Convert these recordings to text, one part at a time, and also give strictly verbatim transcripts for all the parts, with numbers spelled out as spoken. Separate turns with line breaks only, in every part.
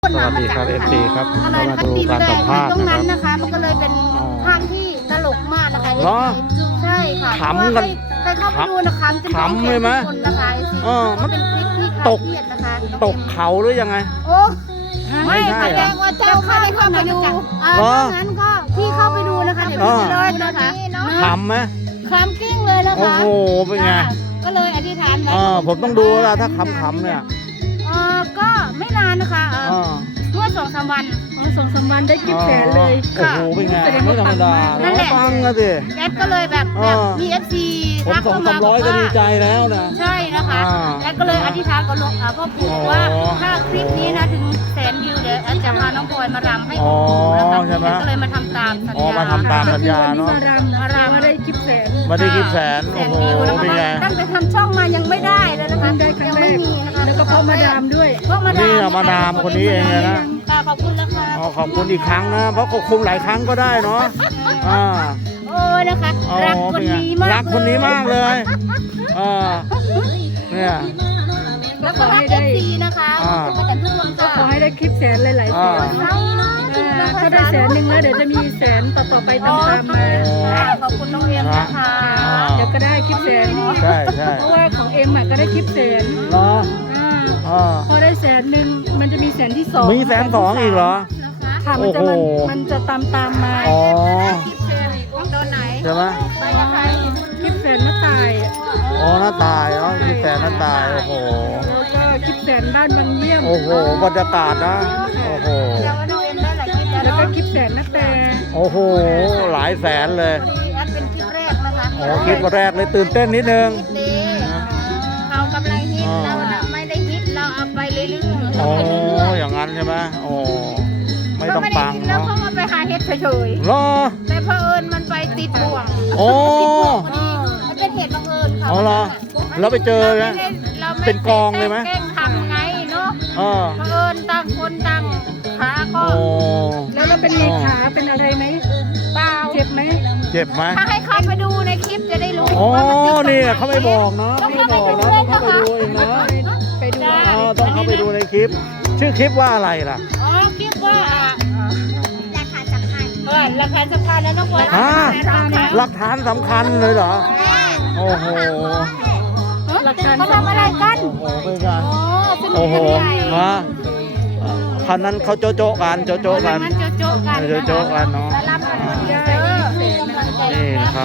สวัสดีครับเอฟซีครับ
ก็เลย
มาดูการสัมภาษณ์
ตรง
นะค
นั้
รับ
นนะคะ มันก็เลยเป็นภาพที่ตลกมากนะคะ
เหรอ
ใช่ค่ะ
ขำกัน
ใครเข้าไปดูนะคะจะ
ขำเลยไหม
คนนะคะ
เออมัน
เป็นคลิปที่
ตก
เครียดนะคะ
ตกเขาหรือยังไง
โอ้
ไม่ใช่
แส
เหร
ด
อ
งว่าเจ้าไม่ได้เข้าไปดูอ่า
เหรอ
ดังนั้นก็พี่เข้าไปดูนะคะเดี๋ยว
เอ
พี่
อ
จะเลยนะคะ
ขำไหม
คลามกิ้งเลยนะคะ
โอ้โหเป็นไง
จ้ะก็เลยอธิษฐานไว้
เออผมต้องดูแล้วถ้าขำๆเนี่ย
เออก็ไม่นานนะคะเออ
เออ
เมื่อสองสามวัน
อ๋อสองสามวันได้กินแสนเลย
โอ้โหเป็นไงไม่ธรรมดา
นั่นแหละ
ปังนะสิ
แอดก็เลยแบบ
เอ
แบบ
อ
มีเอฟซี
ผม
ทัก
สอง
เข้า
สาม
มาบ
ร้
อ
อย
ก
ก็
ว่า
ดีใจแล้วนะ
ใช่นะคะ
อ่า
แอดก็เลยอธิษฐานกับหลวงอ่าพ่อปู่บอกว่า
อ๋อ
ถ้าคลิปนี้นะถึงแสนวิวเดี๋ยวแอดจะพาน้องพลอยมารำให้
อ๋อ
นะคะ
ใช่ไหม
แอดก็เลยมาทำตามสัญ
อ๋อ
ญา
มาทำตาม สัญญา
วันนี้
เนอะ
มารำมารำมาได้กินแสน
มาได้กินแสน
แส
โอ้
น
โห
วิวแล้วก็
เป็น
มา
ไง
ตั้งแต่ทำช่องมายังไม่ได้เลยนะคะ
ได้ครั้
ยัง ง
แร
ไม่
ก
มีนะคะ
แล้วก็เพราะมาดามด้วย
เพราะมาดาม
นี่อะมาดามคนนี้เองเลยนะ
ค่ะขอบคุณนะคะ
อ๋อขอบคุณอีกครั้งนะ เพราะเขาคุมหลายครั้งก็ได้เนาะอ่า
โอ้ยนะคะ
อ๋อ
รักคนนี้มาก
รักคนนี้มากเลยอ่าเนี่ย
แล้วก็รักเอฟซีนะคะ
อ่า
ขอบคุณทุกคน
ก็
ค่ะ
ขอให้ได้คลิปแสนหลายๆแส
อ่า
นอ่าถ้าได้แสนหนึ่งแล้วเดี๋ยวจะมีแสนต่อๆไปตามๆมา
ค่ะขอบคุณน้องเอ็มนะคะ
อ่า
เดี๋ยวก็ได้คลิปแสน
ใช่ใช่
เพราะว่าของเอ็มอ่ะก็ได้คลิปแสน
เนาะ
อ่า
อ่า
พอได้แสนหนึ่งมันจะมีแสนที่สอง
มีแสนสองอีกเหรอ
ค่ะมันจะ
โอ้
มัน
โห
มันจะตามตามๆมา
อ๋อ
คลิปเซนโดนไหน
ใช่ไหม
ไปนะคะ
คลิปแสนน้าตาย
อ๋อหน้าตายเนาะมีแสนหน้าตายโอ้โห
แล้วก็คลิปแสนบ้านบางเยี่ยม
โอ้โหบรรยากาศนะโอ้โห
เดี๋ยวว่าน้องเอ็มได้หลายคลิปแล้ว
แล้ว
เนาะ
ก็คลิปแสนน้าแต่
โอ้โหหลายแสนเลย
พอดีแอดเป็นคลิปแรกนะคะ
โอ้คลิปแรกเลยตื่นเต้นนิดนึง
คลิปนี้เรากำลังฮิตเราไม่ได้ฮิตเราเอาไปเรื่อยๆ
โอ้อย่างนั้นใช่ไหมโอ้ไม่ต้องปัง
แล้ว
เนาะ
เขามาไปหาเห็ดเฉย
เหรอ
ๆแต่เผอิญมันไปติดบ่วง
โอ้
ติดบ่วงพอดีมันเป็นเหตุบังเอิญค่ะ
อ๋อเหรอแล้วไปเจอไหม
ราไม่ได้ราไม่
เป็นกองเลยไหม
แกล้งทำไงเนาะ
เออ
เผอิญต่างคนต่างขาก็
โอ้
แล้วเราเป็นไงขาเป็นอะไรไหม
เปล่า
เจ็บไหม
เจ็บไหม
ถ้าให้เข้าไปดูในคลิปจะได้รู้
โอ้
ว่ามันติดตรงไห
นี่เขาไม่บอกเนาะไม่บอกนะต้องเข้าไปดูเองนะ
ไปดู
เออต้องเข้าไปดูในคลิป ชื่อคลิปว่าอะไรล่ะ
อ๋อคลิปว่าราคาสำคัญเออราคาสำคัญนะน้องบอล
ฮะ หลักฐานสำคัญเลยเหรอ โอ้โห
เขาทำอะไรกัน
โอ้โหเป็นไง
โอ้สนุ
โอ้
ก
โห
กันใหญ่
ฮะคันนั้นเขาโจโจกันโจโจกัน
มันโจ๊ะๆกัน
โจ๊ะๆกันเนาะ
แล้วรับกันเด้อมีกำลังใจ
นี่นะครับ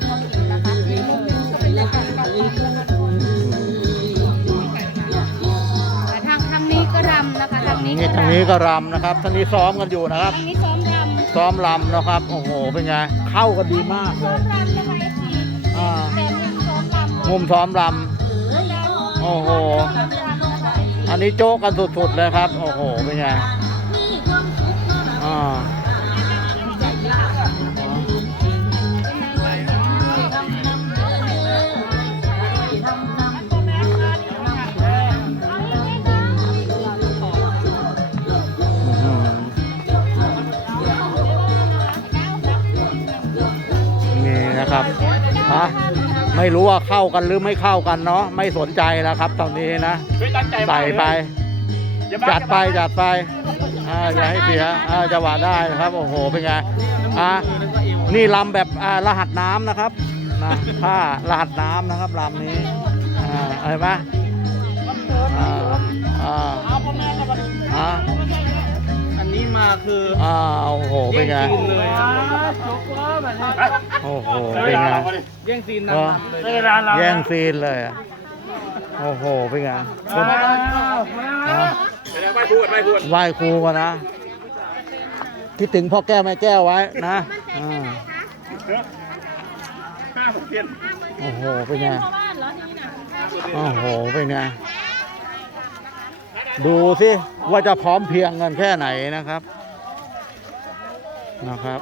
ทางทางนี้ก็รำนะคะทางนี้
นี่ทางนี้ก็รำนะครับทางนี้ซ้อมกันอยู่นะครับ
ทางนี้ซ้อมรำ
ซ้อมรำนะครับ โอ้โห เป็นไง เข้ากันดีมากเล
ซ้อม
ย
รำนะคะไอ้ที
อ่า
แต่มุมซ้อมรำ
มุมซ้อมรำโอ้โห อันนี้โจ๊กกันสุดๆเลยครับ โอ้โห เป็นไง อ่า นี่นะครับฮะไม่รู้ว่าเข้ากันหรือไม่เข้ากันเนาะ ไม่สนใจแล้วครับ ตอนนี้นะ ใส่ไป จัดไป จัดไปอ่าอย่าให้เสียอ่าจังหวะได้นะครับ โอ้โห เป็นไง อ่านี่ลำแบบอ่ารหัสน้ำนะครับ นะผ้ารหัสน้ำนะครับลำนี้ อ่าอะไรไหมอ่า อ่าอ่า
อันนี้มาคือ
อ่าโอ้โห เป็นไง
ซีนเลย
โอ้โห เป็นไง
แย่งซีน
ก็
นำเลย
แย่งซีนเลยอะโอ้โห เป็นไงคนนะ
ไม่พูดไม่พูด
ไหว้ครูกันนะ คิดถึงพ่อแก้วแม่แก้วไว้นะอ่าโอ้โห เป็นไง โอ้โห เป็นไง ดูสิว่าจะพร้อมเพรียงกันแค่ไหนนะครับ นะครับ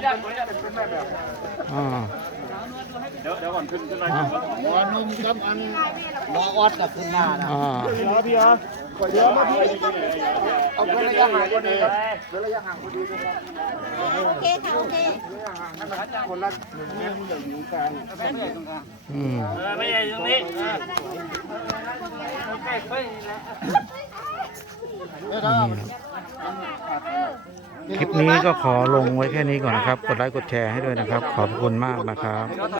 อ่า
เดี๋ยวเดี๋ยวก่อนขึ้นขึ้นมา
อ่า
หัวนมกับอันหมอออดกับขึ้นหน้านะ
อ่า
พี่เหรอพี่เหรอเดี๋ยวมาพี่เอาเว้นระยะห่างพอดีครับเว้นระยะห่างพอดีครับ
โอเคค่ะโอเค
คนละหนึ่งเมตรเดี๋ยวอยู่กลางไม่ใหญ่ตรงกลาง
อืม
เออไม่ใหญ่ตรงนี้โอเคเฮ้ยนะ
นี่ครับคลิปนี้ก็ขอลงไว้แค่นี้ก่อนนะครับ กดไลค์กดแชร์ให้ด้วยนะครับ ขอบคุณมากนะครับ